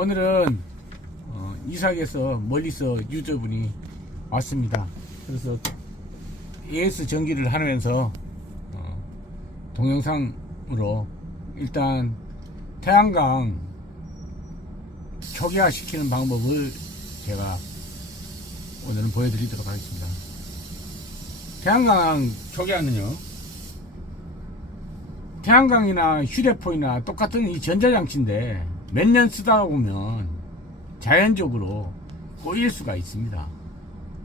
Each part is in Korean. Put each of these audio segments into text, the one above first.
오늘은 어, 이삭에서 멀리서 유저분이 왔습니다. 그래서 AS 전기를 하면서 어, 동영상으로 일단 태양광 초기화 시키는 방법을 제가 오늘은 보여드리도록 하겠습니다. 태양광 초기화는요. 태양광이나 휴대폰이나 똑같은 이 전자장치인데 몇 년 쓰다가 보면 자연적으로 꼬일 수가 있습니다.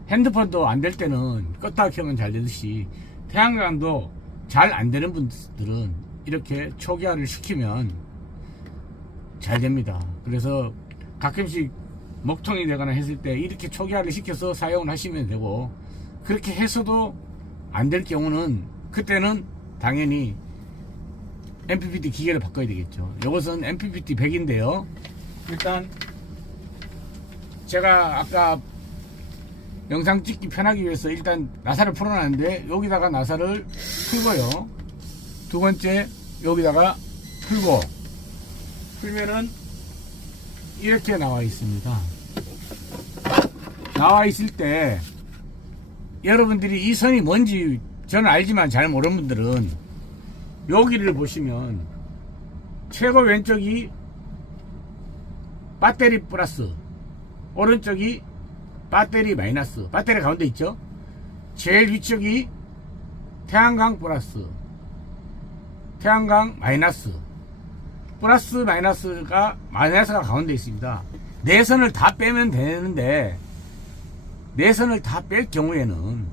핸드폰도 안 될 때는 껐다 켜면 잘 되듯이 태양광도 잘 안 되는 분들은 이렇게 초기화를 시키면 잘 됩니다. 그래서 가끔씩 먹통이 되거나 했을 때 이렇게 초기화를 시켜서 사용을 하시면 되고 그렇게 해서도 안 될 경우는 그때는 당연히 MPPT 기계를 바꿔야 되겠죠. 이것은 MPPT 100인데요. 일단 제가 아까 영상 찍기 편하기 위해서 일단 나사를 풀어놨는데 여기다가 나사를 풀고요. 두 번째 여기다가 풀고 풀면은 이렇게 나와 있습니다. 나와 있을 때 여러분들이 이 선이 뭔지 저는 알지만 잘 모르는 분들은 여기를 보시면 최고 왼쪽이 배터리 플러스 오른쪽이 배터리 마이너스. 배터리 가운데 있죠? 제일 위쪽이 태양광 플러스 태양광 마이너스. 플러스 마이너스가 마이너스가 가운데 있습니다. 내선을 다 빼면 되는데 내선을 다 뺄 경우에는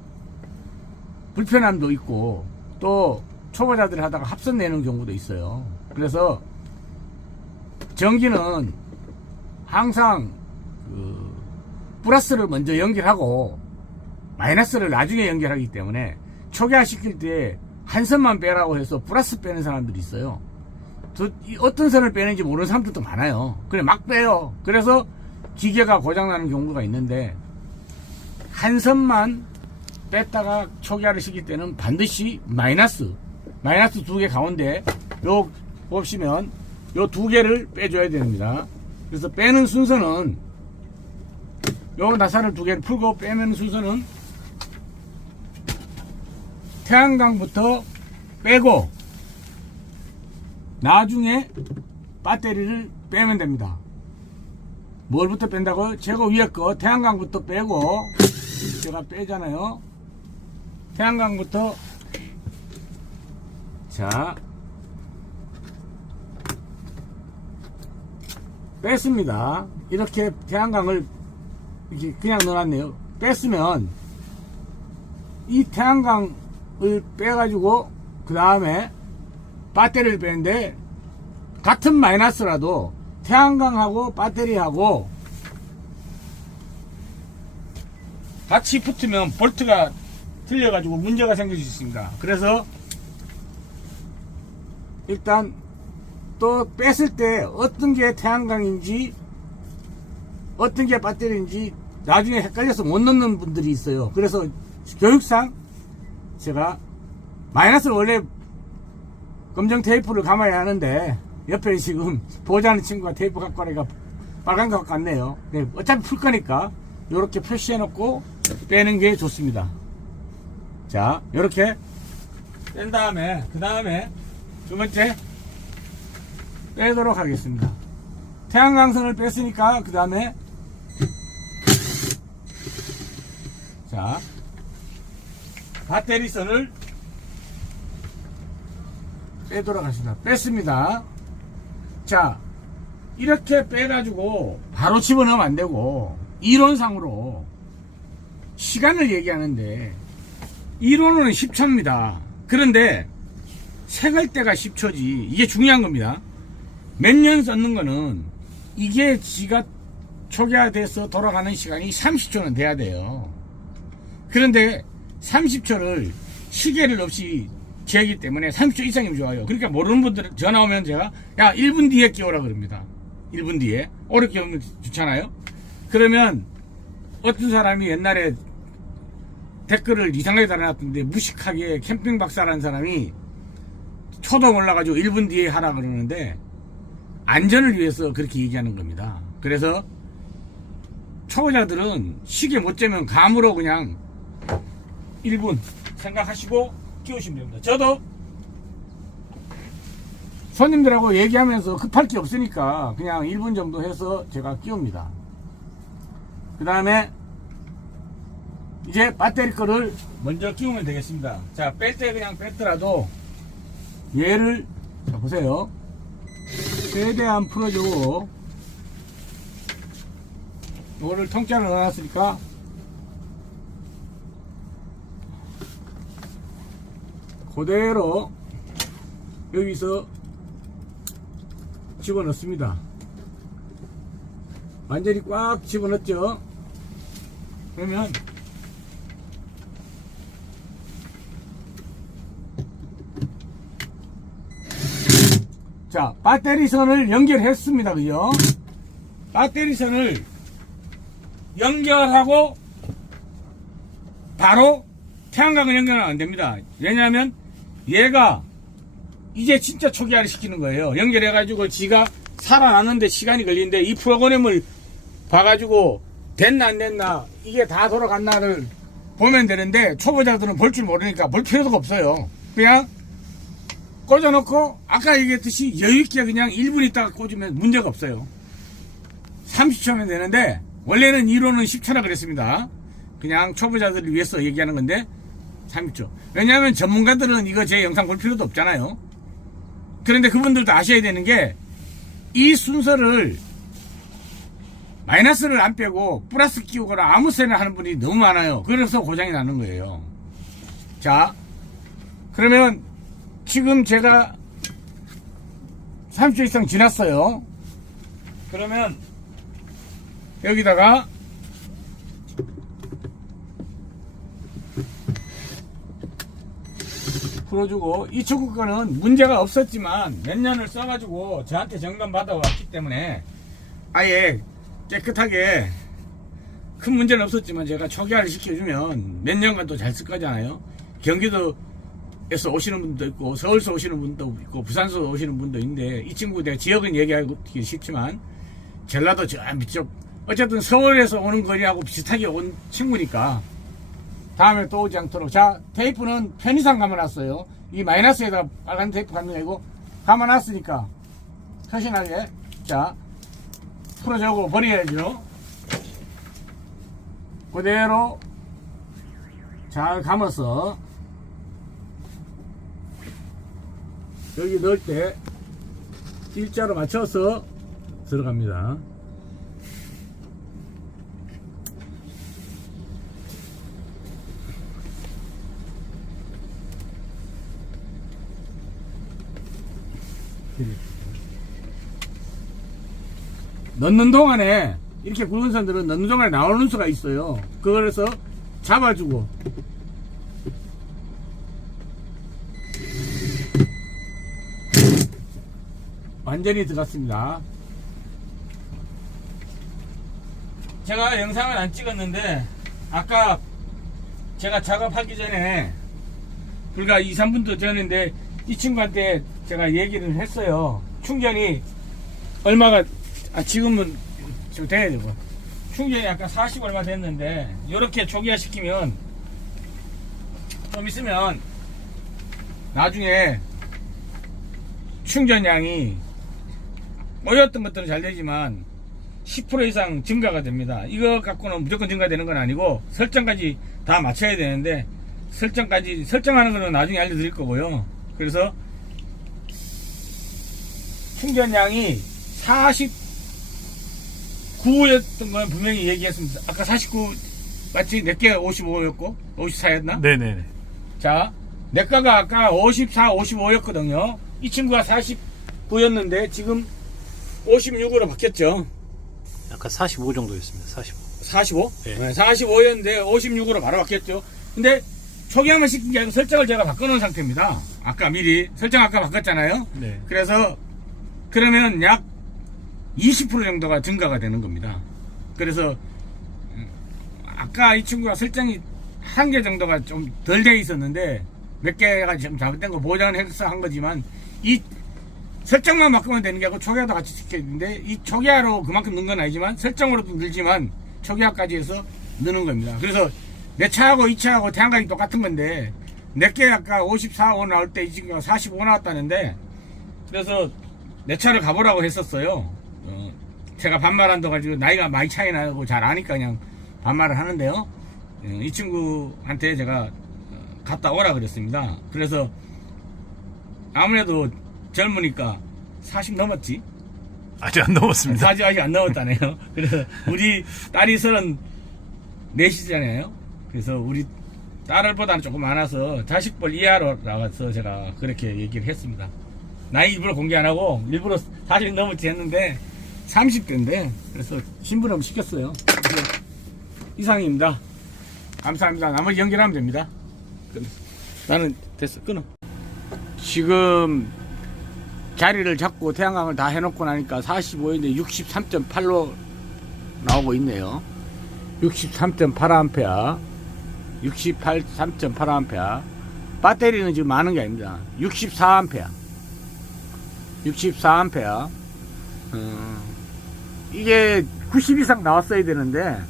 불편함도 있고 또 초보자들이 하다가 합선 내는 경우도 있어요. 그래서 전기는 항상 그 플러스를 먼저 연결하고 마이너스를 나중에 연결하기 때문에 초기화 시킬 때 한 선만 빼라고 해서 플러스 빼는 사람들이 있어요. 어떤 선을 빼는지 모르는 사람들도 많아요. 그래 막 빼요. 그래서 기계가 고장나는 경우가 있는데 한 선만 뺐다가 초기화를 시킬 때는 반드시 마이너스 마이너스 두 개 가운데 요 보시면 요 두 개를 빼줘야 됩니다. 그래서 빼는 순서는 요 나사를 두 개를 풀고 빼는 순서는 태양광부터 빼고 나중에 배터리를 빼면 됩니다. 뭘부터 뺀다고요? 제거 위에 거 태양광부터 빼고 제가 빼잖아요. 태양광부터 자 뺐습니다. 이렇게 태양광을 이렇게 그냥 넣어놨네요. 뺐으면 이 태양광을 빼가지고 그 다음에 배터리를 빼는데 같은 마이너스라도 태양광하고 배터리하고 같이 붙으면 볼트가 틀려가지고 문제가 생길 수 있습니다. 그래서 일단 또 뺐을 때 어떤 게 태양광인지 어떤 게 배터리인지 나중에 헷갈려서 못 넣는 분들이 있어요. 그래서 교육상 제가 마이너스를 원래 검정 테이프를 감아야 하는데 옆에 지금 보호자하는 친구가 테이프 갖고 와니까 빨간 거 갖고 왔네요. 네, 어차피 풀 거니까 이렇게 표시해 놓고 빼는 게 좋습니다. 자, 이렇게 뺀 다음에 그 다음에 두 번째 빼도록 하겠습니다. 태양광선을 뺐으니까 그 다음에 자 배터리선을 빼도록 하겠습니다. 뺐습니다. 자 이렇게 빼가지고 바로 집어넣으면 안 되고 이론상으로 시간을 얘기하는데 이론은 10초입니다. 그런데 색을 때가 10초지 이게 중요한 겁니다. 몇 년 썼는 거는 이게 지가 초기화돼서 돌아가는 시간이 30초는 돼야 돼요. 그런데 30초를 시계를 없이 재기 때문에 30초 이상이면 좋아요. 그러니까 모르는 분들 전화 오면 제가 야 1분 뒤에 끼워라 그럽니다. 1분 뒤에 오래 끼우면 좋잖아요. 그러면 어떤 사람이 옛날에 댓글을 이상하게 달아놨던데 무식하게 캠핑 박사라는 사람이 초도 몰라가지고 1분 뒤에 하라 그러는데 안전을 위해서 그렇게 얘기하는 겁니다. 그래서 초보자들은 시계 못 재면 감으로 그냥 1분 생각하시고 끼우시면 됩니다. 저도 손님들하고 얘기하면서 급할 게 없으니까 그냥 1분 정도 해서 제가 끼웁니다. 그 다음에 이제 배터리 거를 먼저 끼우면 되겠습니다. 자, 뺄 때 그냥 뺐더라도 얘를 자, 보세요. 최대한 풀어주고 이거를 통짜를 넣어놨으니까 그대로 여기서 집어넣습니다. 완전히 꽉 집어넣죠. 그러면 자 배터리 선을 연결했습니다. 그죠? 배터리 선을 연결하고 바로 태양광을 연결하면 안 됩니다. 왜냐하면 얘가 이제 진짜 초기화를 시키는 거예요. 연결해가지고 지가 살아났는데 시간이 걸리는데 이 프로그램을 봐가지고 됐나 안 됐나 이게 다 돌아갔나를 보면 되는데 초보자들은 볼 줄 모르니까 볼 필요도 없어요. 그냥 꽂아놓고 아까 얘기했듯이 여유있게 그냥 1분 있다가 꽂으면 문제가 없어요. 30초면 되는데 원래는 1호는 10초라 그랬습니다. 그냥 초보자들을 위해서 얘기하는 건데 30초. 왜냐하면 전문가들은 이거 제 영상 볼 필요도 없잖아요. 그런데 그분들도 아셔야 되는 게 이 순서를 마이너스를 안 빼고 플러스 끼우거나 아무 세나 하는 분이 너무 많아요. 그래서 고장이 나는 거예요. 자, 그러면 지금 제가 30초 이상 지났어요. 그러면 여기다가 풀어주고 이 거는 문제가 없었지만 몇 년을 써가지고 저한테 점검 받아왔기 때문에 아예 깨끗하게 큰 문제는 없었지만 제가 초기화를 시켜주면 몇 년간 또 잘 쓸 거잖아요. 경기도 에서 오시는 분도 있고 서울서 오시는 분도 있고 부산서 오시는 분도 있는데 이 친구 내가 지역은 얘기하기 쉽지만 전라도 저 밑쪽 어쨌든 서울에서 오는 거리하고 비슷하게 온 친구니까 다음에 또 오지 않도록. 자 테이프는 편의상 감아놨어요. 이 마이너스에다 빨간 테이프 감는 게 아니고 감아놨으니까 표시나게. 자 풀어주고 버려야죠. 그대로 잘 감아서 여기 넣을 때 일자로 맞춰서 들어갑니다 넣는 동안에 이렇게 굵은 선들은 넣는 동안에 나오는 수가 있어요. 그래서 잡아주고 완전히 들어갔습니다. 제가 영상을 안 찍었는데 아까 제가 작업하기 전에 불과 2, 3분 도 전인데 이 친구한테 제가 얘기를 했어요. 충전이 얼마가 아 지금은 지금 돼야 되고 충전이 아까 40 얼마 됐는데 이렇게 초기화 시키면 좀 있으면 나중에 충전량이 모였던 것들은 잘 되지만 10% 이상 증가가 됩니다. 이거 갖고는 무조건 증가되는 건 아니고 설정까지 다 맞춰야 되는데 설정까지 설정하는 거는 나중에 알려드릴 거고요. 그래서 충전량이 49였던 건 분명히 얘기했습니다. 아까 49 맞지? 내 개가 55였고 54였나? 네네네. 자, 내 거가 아까 54, 55였거든요. 이 친구가 49였는데 지금 56으로 바뀌었죠. 아까 45 정도였습니다. 45. 45? 네. 네, 45였는데 56으로 바로 바뀌었죠. 근데 초기화만 시킨 게 아니고 설정을 제가 바꿔놓은 상태입니다. 아까 미리 설정 아까 바꿨잖아요. 네. 그래서 그러면 약 20% 정도가 증가가 되는 겁니다. 그래서 음, 아까 이 친구가 설정이 한 개 정도가 좀 덜 돼 있었는데 몇 개가 좀 잘못된 거 보장해서 한 거지만 이 설정만 바꾸면 되는 게 아니고 초기화도 같이 시켜야 되는데 이 초기화로 그만큼 넣은 건 아니지만 설정으로도 늘지만 초기화까지 해서 넣는 겁니다. 그래서 내 차하고 이 차하고 태양광이 똑같은 건데 내게 아까 54호 나올 때 이 친구가 45 나왔다는데 그래서 내 차를 가보라고 했었어요. 어, 제가 반말한다 가지고 나이가 많이 차이 나고 잘 아니까 그냥 반말을 하는데요. 어, 이 친구한테 제가 어, 갔다 오라 그랬습니다. 그래서 아무래도 젊으니까 40 넘었지. 아직 안 넘었습니다. 아직 아직 안 넘었다네요. 그래서 우리 딸이 34이잖아요. 그래서 우리 딸보다는 조금 많아서 자식벌 이하로 나와서 제가 그렇게 얘기를 했습니다. 나이 일부러 공개 안 하고 일부러 40 넘었지 했는데 30대인데 그래서 신부름 시켰어요. 이상입니다. 감사합니다. 나머지 연결하면 됩니다. 끊- 나는 됐어. 끊어. 지금 자리를 잡고 태양광을 다 해놓고 나니까 45인데 63.8로 나오고 있네요. 63.8A, 68.3.8A. 배터리는 지금 많은 게 아닙니다. 64A. 64A. 어, 이게 90 이상 나왔어야 되는데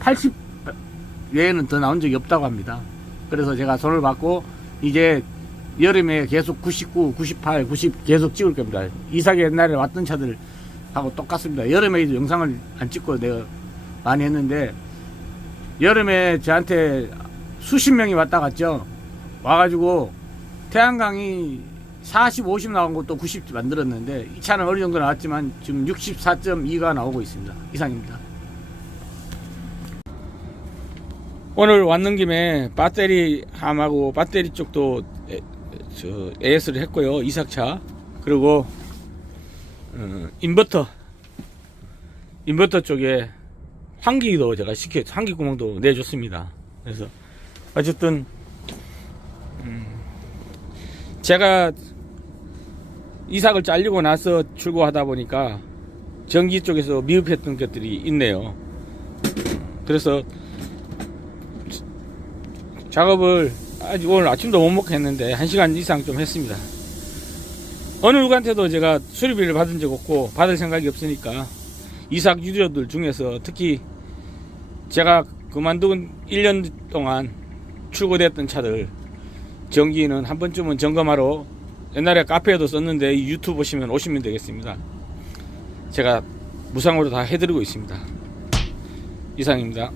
80 외에는 더 나온 적이 없다고 합니다. 그래서 제가 손을 받고 이제 여름에 계속 99, 98, 90 계속 찍을 겁니다. 이삭이 옛날에 왔던 차들 하고 똑같습니다. 여름에도 영상을 안 찍고 내가 많이 했는데 여름에 저한테 수십 명이 왔다 갔죠. 와가지고 태양광이 40, 50 나온 것도 90 만들었는데 이 차는 어느 정도 나왔지만 지금 64.2가 나오고 있습니다. 이상입니다. 오늘 왔는 김에 배터리 함하고 배터리 쪽도 에, 저 AS를 했고요. 이삭차 그리고 어, 인버터 인버터 쪽에 환기도 제가 시켜 환기 구멍도 내줬습니다. 그래서 어쨌든 음, 제가 이삭을 잘리고 나서 출고하다 보니까 전기 쪽에서 미흡했던 것들이 있네요. 그래서 작업을 아직 오늘 아침도 못 먹고 했는데 1시간 이상 좀 했습니다. 어느 누구한테도 제가 수리비를 받은 적 없고 받을 생각이 없으니까 이삭 유저들 중에서 특히 제가 그만둔 1년 동안 출고됐던 차들 전기는 한 번쯤은 점검하러 옛날에 카페에도 썼는데 이 유튜브 보시면 오시면 되겠습니다. 제가 무상으로 다 해드리고 있습니다. 이상입니다.